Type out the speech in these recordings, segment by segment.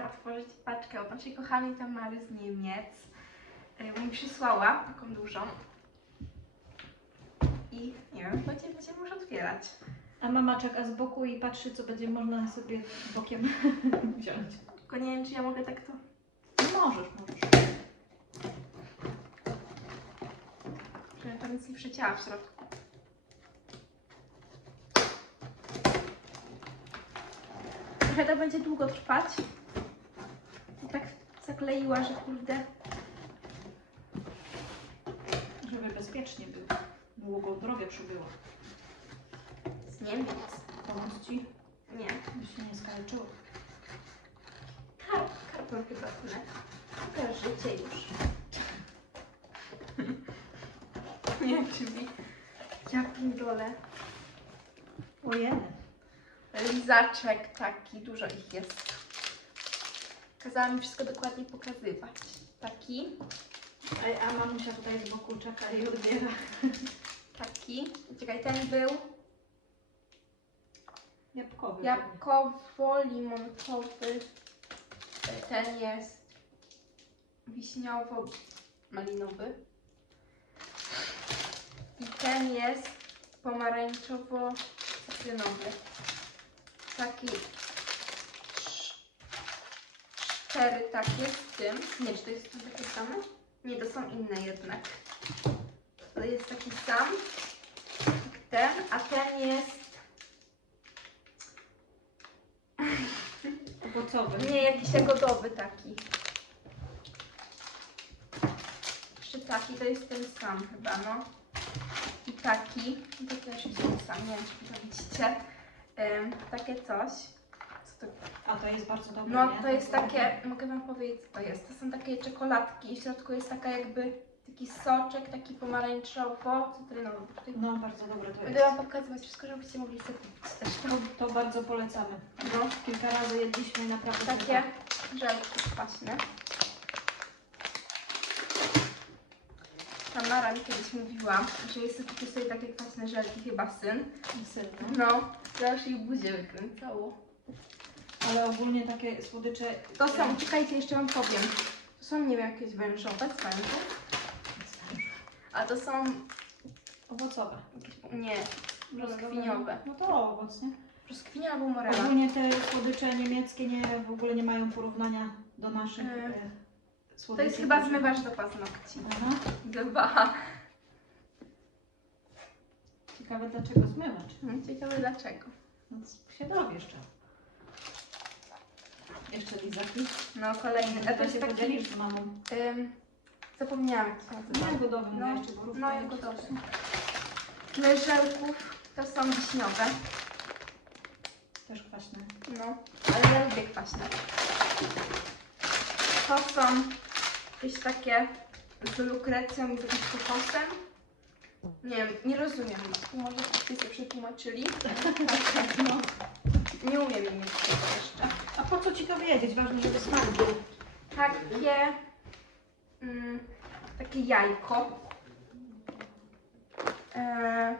chciałam otworzyć paczkę od naszej kochanej Tamary z Niemiec. Y, Mi przysłała taką dużą. I nie wiem, będzie, będziemy już otwierać. A mama czeka z boku i patrzy, co będzie można sobie bokiem wziąć. Tylko nie wiem, czy ja mogę tak to... No możesz, możesz. Żebym tam nic nie przecięła w środku. Trochę to będzie długo trwać. I zakleiła, że kurde. Żeby bezpiecznie było. Długo drogę przybyło. Z Niemiec. Pomóc ci, Nie. byś się nie skaleczyło. Kar karton chyba tnę. Teraz życie już. Nie, czyli ja pindole. Ojej. Lizaczek taki, dużo ich jest. Kazała mi wszystko dokładnie pokazywać. Taki, A, a mamusia tutaj z boku czeka i odbiera. taki. Czekaj, ten był Jabłkowy. jabłkowo-limonkowy. Ten jest wiśniowo-malinowy. I ten jest pomarańczowo-cytrynowy. Taki cztery takie z tym. Nie, czy to jest takie same? Nie, to są inne jednak. To jest taki sam jak ten, a ten jest Owocowy. Nie, jakiś jagodowy taki. Jeszcze taki, to jest ten sam chyba, no. I taki, to też jest ten sam, nie wiem czy to widzicie. Ym, takie coś. A to jest bardzo dobre, No, nie? to jest takie, mogę wam powiedzieć co to jest. To są takie czekoladki i w środku jest taka jakby taki soczek, taki pomarańczowo-cytrynowy. Tutaj No, bardzo dobre to Będę jest. wam pokazywać wszystko, żebyście mogli sobie kupić też to. To, bardzo polecamy. No, Kilka razy jedliśmy i naprawdę takie żelki kwaśne. Tamara mi kiedyś mówiła, że jest kupił sobie takie kwaśne żelki, chyba syn. Syn, No, to już jej buzię wykręcało. Ale ogólnie takie słodycze... To są, czekajcie, jeszcze wam powiem. To są, nie wiem, jakieś wężowe z. A to są Owocowe. nie, brzoskwiniowe. No to owoc, nie? Brzoskwinia albo morela. Ogólnie te słodycze niemieckie nie, w ogóle nie mają porównania do naszych E, e, To słodyczy. jest chyba zmywacz do paznokci. Aha. Dwa. Ciekawe dlaczego zmywacz. Ciekawe dlaczego. No, się dowiesz jeszcze. Jeszcze lizaki. No kolejny. A to jest się taki... z mamą. Ym, zapomniałam jak to się nazywa. Jagodowy No, jeszcze borówka. no jagodowy. Leżelków to są wiśniowe. Też kwaśne. No, ale ja lubię kwaśne. To są jakieś takie z lukrecją i z jakimś kokosem. Nie wiem, nie rozumiem. Może sobie przetłumaczyli. No. Nie umiem imieć tego jeszcze. A po co ci to wiedzieć? Ważne, żeby smak był. Takie, mm, takie jajko. E,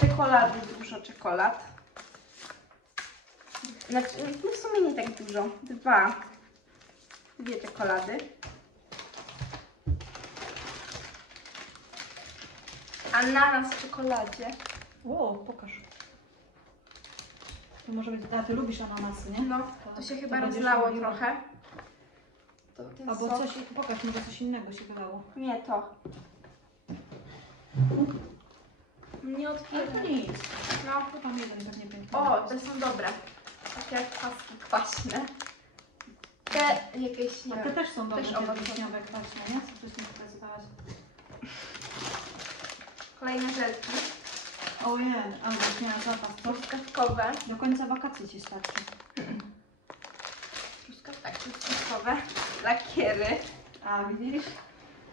czekolady, dużo czekolad. Znaczy, no w sumie nie tak dużo. Dwa. Dwie czekolady. Ananas w czekoladzie. O, pokaż. To może być, a ty lubisz ananasy, nie? No, to się chyba będziesz rozlało robiła. trochę. To ten Albo sok. coś, pokaż, może coś innego się wydało. Nie, to. Nie Ale to nic. No, To tam jeden pewnie piękny. O, te są dobre. Takie paski kwaśne. Te jakieś, nie A te wiem. też są dobre, też te owocowe. wiśniowe kwaśne, nie? Co wcześniej pokazywałaś. Kolejne żelki. Ojej, ale już miała zapas. Truskawkowe. do końca wakacji ci starczy. Truskaw, tak, truskawkowe. Lakiery. A widzisz?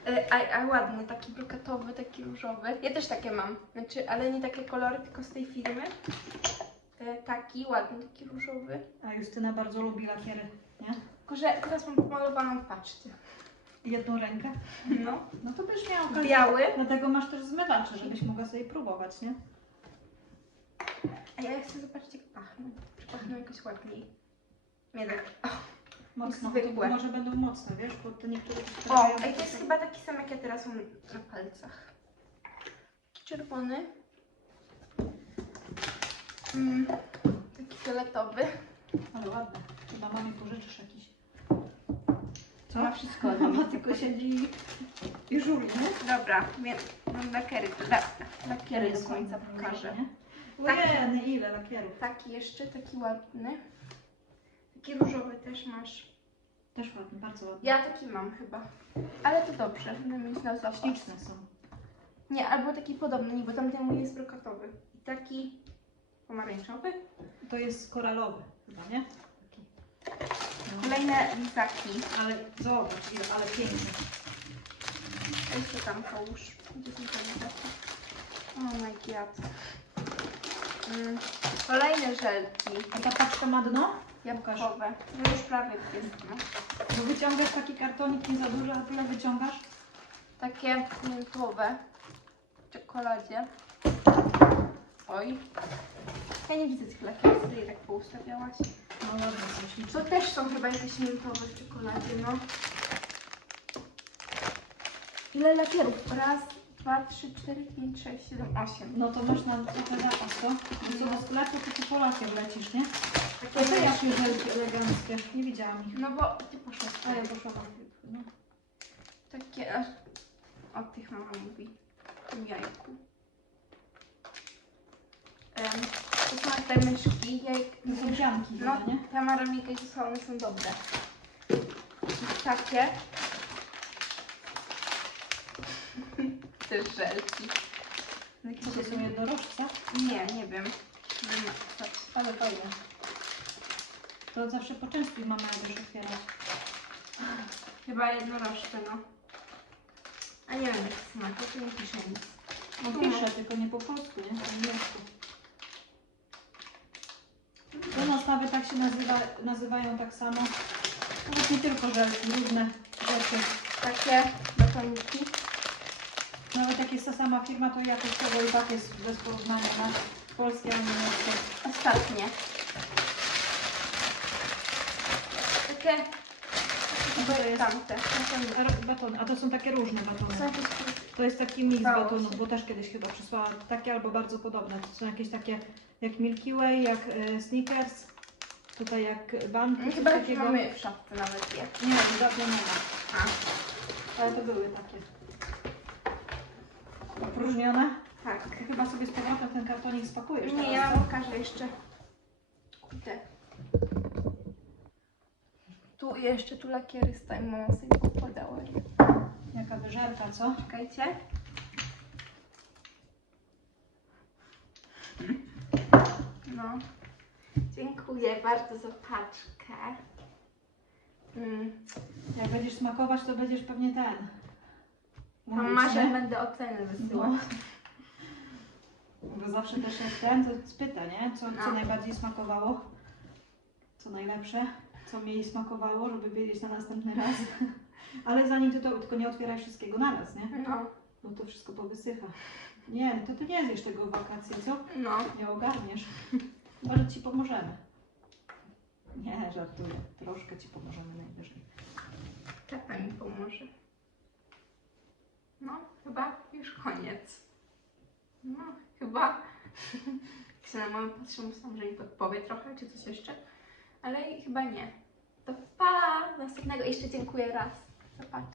E, A, a ładny, taki brokatowy, taki różowy. Ja też takie mam. Znaczy, ale nie takie kolory, tylko z tej firmy. E, Taki ładny, taki różowy. A Justyna bardzo lubi lakiery, nie? Tylko, że teraz mam pomalowaną, patrzcie. Jedną rękę. No. No to byś miała okazję. Biały. Dlatego masz też zmywacze, żebyś mogła sobie próbować, nie? A ja chcę zobaczyć jak pachną. Czy pachną jakoś ładniej. Nie tak. Mocno, Zwykłe. może będą mocne, wiesz, bo to niektóre... O, ej, to jest chyba taki sam jak ja teraz mam na palcach. Taki czerwony. Mm, taki fioletowy. Ale ładne. Chyba mamie pożyczysz jakiś. Co? Ma wszystko. Mama tylko siedzi i żuli, nie? Dobra, więc mam lakiery. La, lakiery do końca pokażę. Ojej, ile lakierów. Taki jeszcze, taki ładny. Taki różowy też masz. Też ładny, bardzo ładny. Ja taki mam chyba. Ale to dobrze, będę mieć na zapas. Śliczne są. Nie, albo taki podobny, nie, bo tamten mój jest brokatowy. I taki pomarańczowy. To jest koralowy chyba, nie? Taki. No. Kolejne lizaki. Ale zobacz, ile, ale piękny. A jeszcze tam połóż. Gdzie są te lizaki? Oh my god. Mm. Kolejne żelki. A ta paczka ma dno? Jabłkowe. No już prawie jest, no. Bo wyciągasz taki kartonik nie za duży, a tyle wyciągasz? Takie miętowe. W czekoladzie. Oj. Ja nie widzę tych lakierów, ty je tak poustawiałaś. No ładne są śliczne. To też są chyba jakieś miętowe w czekoladzie, no. Ile lakierów? Raz, dwa, trzy, cztery, pięć, sześć, siedem, osiem. No to masz na trochę zapas, to? Co do sklepu, to ty po lakier lecisz, nie? To jakie żelki eleganckie? Nie widziałam ich. No bo ty poszłaś. A ja poszłam. No. Takie, aż o tych mama mówi. W tym jajku. Um, to są te myszki, jajk, To są zianki, No, nie? Tamara Mika i są dobre. Takie. Żelki. Co to są jednorożce? Nie, nie wiem. Ale fajne. To zawsze poczęstuj mama, jak już otwierać. Chyba jednorożce, no. A nie wiem jak smak, tu nie pisze nic. No pisze, tylko nie po polsku, nie? Po angielsku. U nas nawet tak się nazywa, nazywają tak samo. Nawet nie tylko żelki, różne rzeczy. Takie batoniki. Nawet jak jest ta sama firma, to jakościowo i tak jest bez porównania na polskie, a nie niemieckie. Ostatnie. Takie. Jest? Tamte. batoniki. A, Baton, a to są takie różne batony. Jakieś To jest taki mix Stało batonów, się. bo też kiedyś chyba przysłała takie albo bardzo podobne. To są jakieś takie jak Milky Way, jak e, Snickers, tutaj jak Banty, coś Chyba takiego. mamy w szafce nawet je. Nie, dawno nie ma, A, ale to były takie. Opróżnione. tak. Chyba sobie z powrotem ten kartonik spakujesz Nie, teraz, ja wam pokażę jeszcze. Kurde. Tu jeszcze tu lakiery stoją, mama sobie pokładała. Jaka wyżerka, co? Czekajcie. No. Dziękuję bardzo za paczkę. Mm. Jak będziesz smakować, to będziesz pewnie ten. Mam nie? będę oceny wysyłać. No. Bo zawsze też jak ten, to spyta, nie? Co, co No. najbardziej smakowało? Co najlepsze? Co mi smakowało, żeby wiedzieć na następny raz? Ale zanim ty to, tylko nie otwieraj wszystkiego naraz, nie? No, Bo to wszystko powysycha. Nie, to ty nie zjesz tego w wakacje, co? no. Nie ogarniesz. Może ci pomożemy. Nie, żartuję. Troszkę ci pomożemy najwyżej. Tata mi pomoże. No, chyba już koniec. No, chyba. Jak na mamę patrzę, myślałam, że mi podpowie trochę, czy coś jeszcze. Ale chyba nie. To pa! Następnego jeszcze dziękuję raz za paczkę.